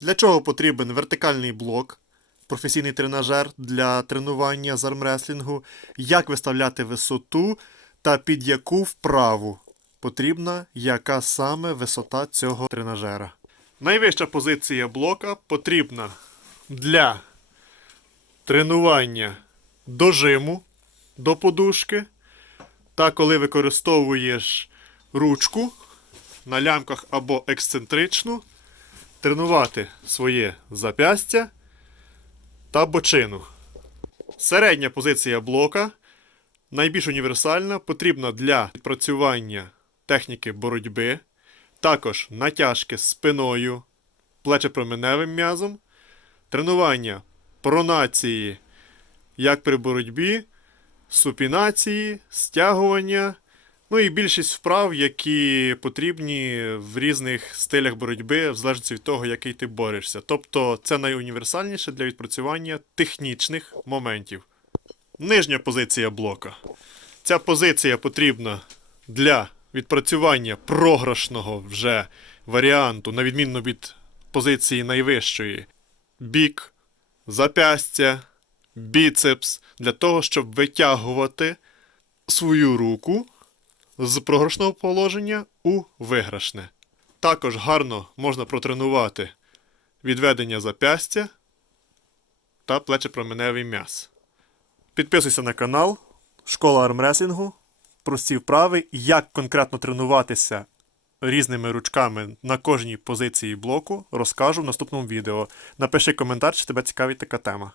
Для чого потрібен вертикальний блок, професійний тренажер для тренування з армреслінгу, як виставляти висоту та під яку вправу потрібна яка саме висота цього тренажера. Найвища позиція блока потрібна для тренування дожиму до подушки. Та коли використовуєш ручку на лямках або ексцентричну, тренувати своє зап'ястя та бочину. Середня позиція блока найбільш універсальна, потрібна для відпрацювання техніки боротьби, також натяжки спиною, плечепроменевим м'язом, тренування пронації як при боротьбі, супінації, стягування, ну і більшість вправ, які потрібні в різних стилях боротьби, в залежності від того, який ти борешся. Тобто це найуніверсальніше для відпрацювання технічних моментів. Нижня позиція блока. Ця позиція потрібна для відпрацювання програшного вже варіанту, на відміну від позиції найвищої. Бік, запястя, біцепс для того, щоб витягувати свою руку з програшного положення у виграшне. Також гарно можна протренувати відведення запястя та плечепроменевий м'яз. Підписуйся на канал Школа армреслінгу. Прості вправи, як конкретно тренуватися різними ручками на кожній позиції блоку, розкажу в наступному відео. Напиши коментар, чи тебе цікавить така тема.